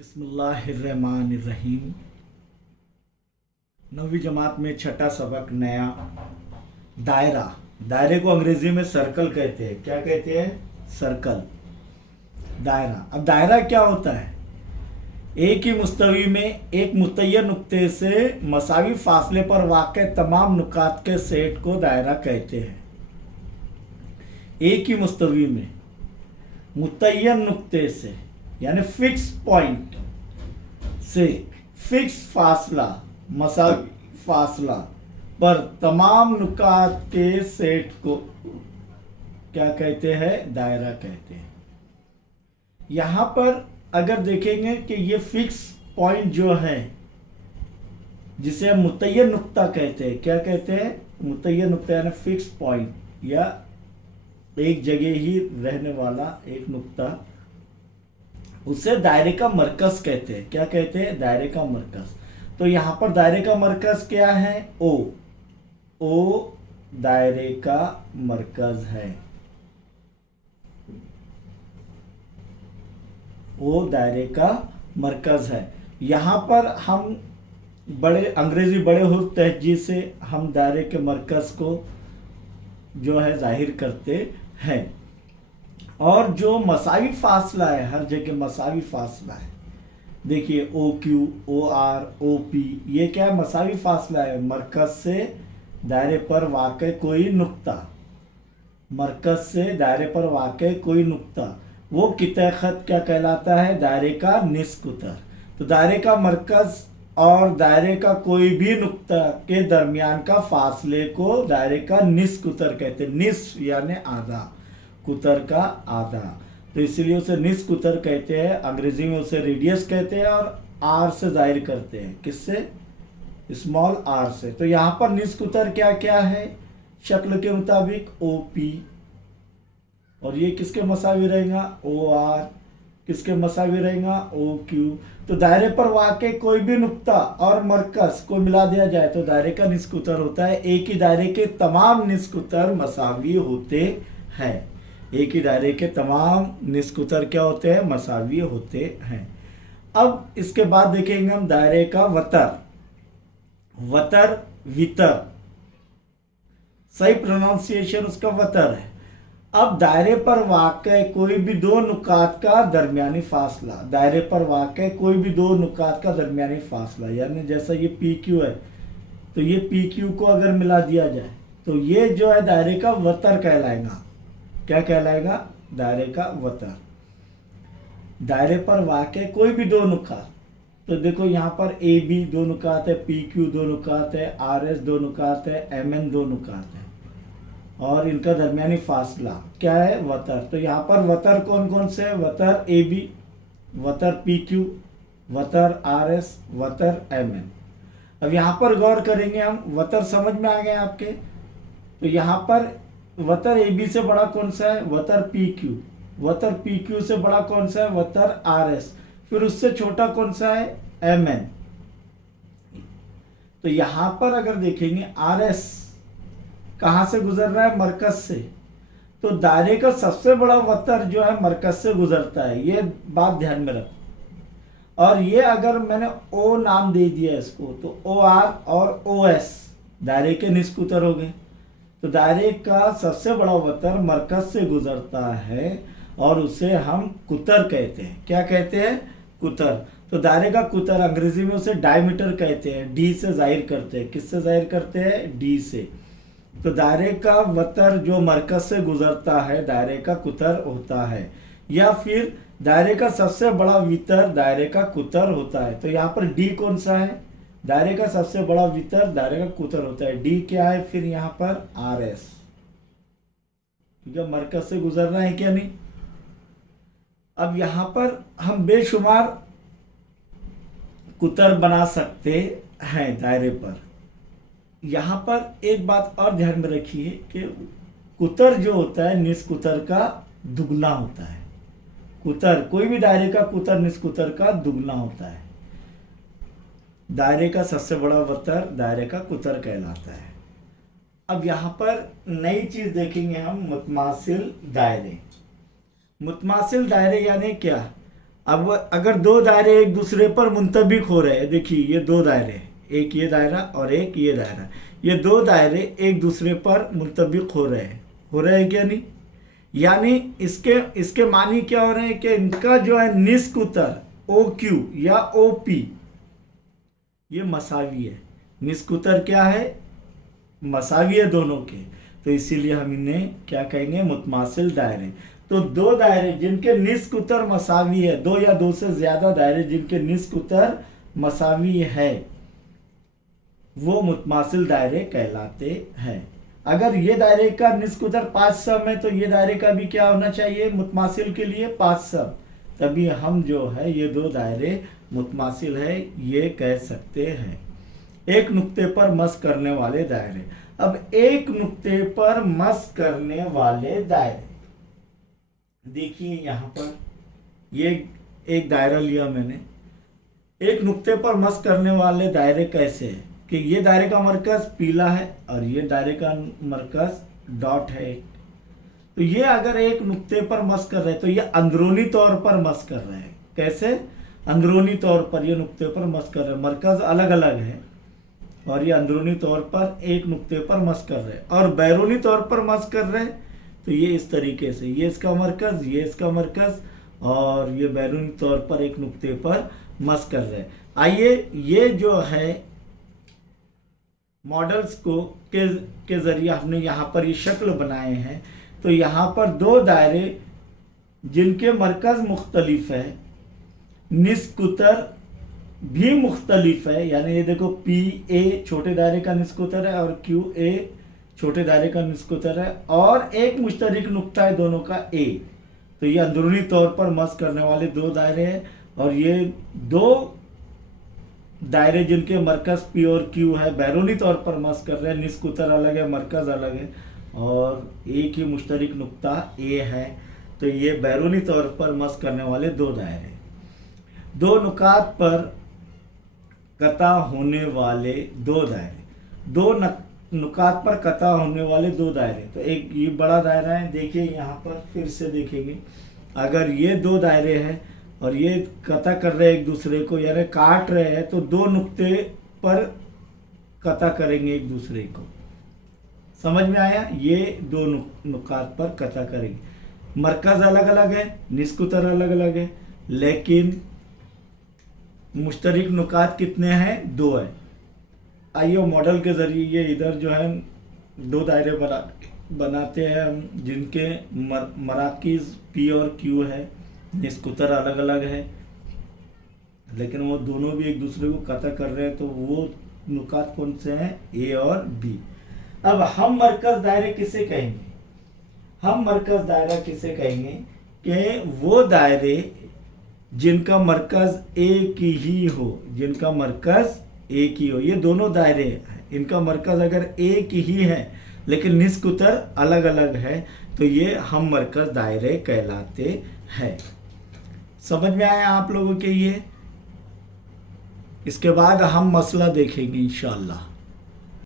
बिस्मिल्लाहिर्रहमानिर्रहीम। 9वीं जमात में छठा सबक नया। दायरा। दायरे को अंग्रेजी में सर्कल कहते हैं। क्या कहते हैं? सर्कल। दायरा। अब दायरा क्या होता है? एक ही मुस्तवी में एक मुतय्यन नुक्ते से मसावी फासले पर वाक़ तमाम नुकात के सेट को दायरा कहते हैं। एक ही मुस्तवी में मुतय्यन नुक्ते से यानी फिक्स पॉइंट से फिक्स फासला, मसावी फासला पर तमाम नुकात के सेट को क्या कहते हैं? दायरा कहते हैं। यहां पर अगर देखेंगे कि ये फिक्स पॉइंट जो है जिसे हम मुतय्यन नुक्ता कहते हैं। क्या कहते हैं? मुतय्यन नुक्ता यानी फिक्स पॉइंट या एक जगह ही रहने वाला एक नुक्ता, उसे दायरे का मरकज कहते हैं। क्या कहते हैं? दायरे का मरकज। तो यहां पर दायरे का मरकज क्या है? ओ दायरे का मरकज है। ओ दायरे का मरकज है। यहां पर हम बड़े अंग्रेजी बड़े हुर्फ तहजीब से हम दायरे के मरकज को जो है जाहिर करते हैं। और जो मसावी फासला है, हर जगह मसावी फासला है। देखिए O Q, O R, O P, ये क्या है? मसावी फासला है। मरकज से दायरे पर वाक़े कोई नुक्ता, मरकज से दायरे पर वाक़े कोई नुक्ता, वो कितने खत क्या कहलाता है? दायरे का निस्फ कुतर। तो दायरे का मरकज और दायरे का कोई भी नुक्ता के दरमियान का फासले को दायरे का निस्फ कुतर कहते हैं। निस्फ यानी आधा, कुतर का आधा। तो इसलिए उसे निस्फ कुतर कहते हैं। अंग्रेजी में उसे रेडियस कहते हैं और आर से जाहिर करते हैं। किससे? स्मॉल आर से। तो यहाँ पर निस्फ कुतर क्या क्या है? शक्ल के मुताबिक ओ पी, और ये किसके मसावी रहेगा? O R. किसके मसावी रहेगा? O Q. तो दायरे पर वाक़े कोई भी नुक्ता और मरकज को मिला दिया जाए तो दायरे का निस्फ कुतर होता है। एक ही दायरे के तमाम निस्फ कुतर मसावी होते हैं। एक ही दायरे के तमाम निस्फ कुतर क्या होते हैं? मसावी होते हैं। अब इसके बाद देखेंगे हम दायरे का वतर। वतर, वितर, सही प्रोनाउंसिएशन उसका वतर है। अब दायरे पर वाक़े कोई भी दो नुकात का दरमियानी फासला, दायरे पर वाक़े कोई भी दो नुकात का दरमियानी फासला, यानी जैसा ये पी क्यू है तो ये पी क्यू को अगर मिला दिया जाए तो ये जो है दायरे का वतर कहलाएगा। क्या कहलाएगा? दायरे का वतर। दायरे पर वाक़े कोई भी दो नुकात, तो देखो यहाँ पर ए बी दो नुकात है, पी क्यू दो नुकात है, आर एस दो नुकात है, एम एन दो नुकात है, और इनका दरमियानी फासला क्या है? वतर। तो यहाँ पर वतर कौन कौन से है? वतर ए बी, वतर पी क्यू, वतर आर एस, वतर एम एन। अब यहाँ पर गौर करेंगे हम। वतर समझ में आ गए आपके? तो यहाँ पर वतर ए बी से बड़ा कौन सा है? वतर पी क्यू। वतर पी क्यू से बड़ा कौन सा है? वतर आर एस। फिर उससे छोटा कौन सा है? M N. तो यहां पर अगर देखेंगे आर एस कहां से गुजर रहा है? मरकज से। तो दायरे का सबसे बड़ा वतर जो है मरकज से गुजरता है। ये बात ध्यान में रखो। और ये अगर मैंने ओ नाम दे दिया इसको तो ओ आर और ओ एस दायरे के निस्फ कुतर हो गए। तो दायरे का सबसे बड़ा वतर मरकज से गुजरता है और उसे हम कुतर कहते हैं। क्या कहते हैं? कुतर। तो दायरे का कुतर अंग्रेजी में उसे डायमीटर कहते हैं। डी से जाहिर करते हैं। किससे जाहिर करते हैं? डी से। तो दायरे का वतर जो मरकज से गुजरता है दायरे का कुतर होता है, या फिर दायरे का सबसे बड़ा वितर दायरे का कुतर होता है। तो यहाँ पर डी कौन सा है? दायरे का सबसे बड़ा वितर दायरे का कुतर होता है। डी क्या है फिर यहाँ पर? R S. ठीक है, मरकज से गुजरना है क्या? नहीं। अब यहाँ पर हम बेशुमार कुतर बना सकते हैं दायरे पर। यहाँ पर एक बात और ध्यान में रखिए कि कुतर जो होता है निस्फ कुतर का दुगना होता है। कुतर, कोई भी दायरे का कुतर निस्फ कुतर का दुगना होता है। दायरे का सबसे बड़ा वतर दायरे का कुतर कहलाता है। अब यहाँ पर नई चीज देखेंगे हम, मुतमासिल दायरे। मुतमासिल दायरे यानी क्या? अब अगर दो दायरे एक दूसरे पर मुंतबिक हो रहे हैं, देखिए ये दो दायरे हैं, एक ये दायरा और एक ये दायरा, ये दो दायरे एक दूसरे पर मुंतबिक हो रहे हैं क्या नहीं? यानी इसके मानी क्या हो रहे हैं कि इनका जो है निस्क उत्तर OQ या OP ये मसावी है। निस्क उत्तर क्या है? मसावी है दोनों के, तो इसीलिए हम इन्हें क्या कहेंगे? मुतमासिल दायरे। तो दो दायरे जिनके निस्क उत्तर मसावी है, दो या दो से ज्यादा दायरे जिनके निस्क उत्तर मसावी है, वो मुतमासिल दायरे कहलाते हैं। अगर ये दायरे का निस्क उत्तर 5 सम है तो ये दायरे का भी क्या होना चाहिए मुतमासिल के लिए? 5 सम। तभी हम जो है ये दो दायरे मुतमासिल है ये कह सकते हैं। एक नुक्ते पर मस करने वाले दायरे। अब एक नुक्ते पर मस करने वाले दायरे, देखिए यहां पर ये एक दायरा लिया मैंने। एक नुक्ते पर मस करने वाले दायरे कैसे है कि ये दायरे का मरकज पीला है और ये दायरे का मरकज डॉट है एक। तो ये अगर एक नुक्ते पर मस कर रहे हैं तो ये अंदरूनी तौर पर मस कर रहे हैं। कैसे? अंदरूनी तौर पर ये नुक्ते पर मस कर रहे हैं, मरकज अलग अलग है और ये अंदरूनी तौर पर एक नुक्ते पर मस कर रहे हैं। और बैरूनी तौर पर मस कर रहे हैं तो ये इस तरीके से, ये इसका मरकज, ये इसका मरकज, और ये बैरूनी तौर पर एक नुक्ते पर मस कर रहे हैं। आइए ये जो है मॉडल्स को के जरिए हमने यहाँ पर ये शक्ल बनाए हैं। तो यहाँ पर दो दायरे जिनके मरकज मुख्तलिफ है, निस्क उत्तर भी मुख्तलिफ है, यानी ये देखो PA छोटे दायरे का निस्क उत्तर है और QA छोटे दायरे का निस्क उत्तर है, और एक मुश्तरक नुक्ता है दोनों का A। तो ये अंदरूनी तौर पर मस करने वाले दो दायरे हैं, और ये दो दायरे जिनके मरकज P और Q है बैरूनी तौर पर मस कर रहे हैं, निस्क उत्तर अलग है, मरकज अलग है, और एक ही मुश्तरक नुक्ता A है। तो ये बैरूनी तौर पर मस करने वाले दो दायरे। दो नुकात पर कता होने वाले दो दायरे। दो नुकात पर कता होने वाले दो दायरे। तो एक ये बड़ा दायरा है, देखिए यहाँ पर फिर से देखेंगे, अगर ये दो दायरे हैं और ये कता कर रहे हैं एक दूसरे को, यानी काट रहे हैं, तो दो नुक्ते पर कता करेंगे एक दूसरे को। समझ में आया? ये दो नुकात पर कता करेंगे। मरकज अलग अलग है, निस्क उत्तर अलग अलग है, लेकिन मुश्तरक नुकात कितने हैं? दो है। आइए मॉडल के जरिए ये इधर जो है दो दायरे बनाते हैं हम, जिनके मराकिज P और Q है, निस्क उत्तर अलग अलग है, लेकिन वो दोनों भी एक दूसरे को कता कर रहे हैं। तो वो नुकात कौन से हैं? A और B। अब हम मरकज दायरे किसे कहेंगे? हम मरकज दायरा किसे कहेंगे कि वो दायरे जिनका मरकज एक ही हो, जिनका मरकज एक ही हो। ये दोनों दायरे हैं, इनका मरकज अगर एक ही है लेकिन निस्क उत्तर अलग अलग है, तो ये हम मरकज दायरे कहलाते हैं। समझ में आया आप लोगों के? ये इसके बाद हम मसला देखेंगे इंशाअल्लाह।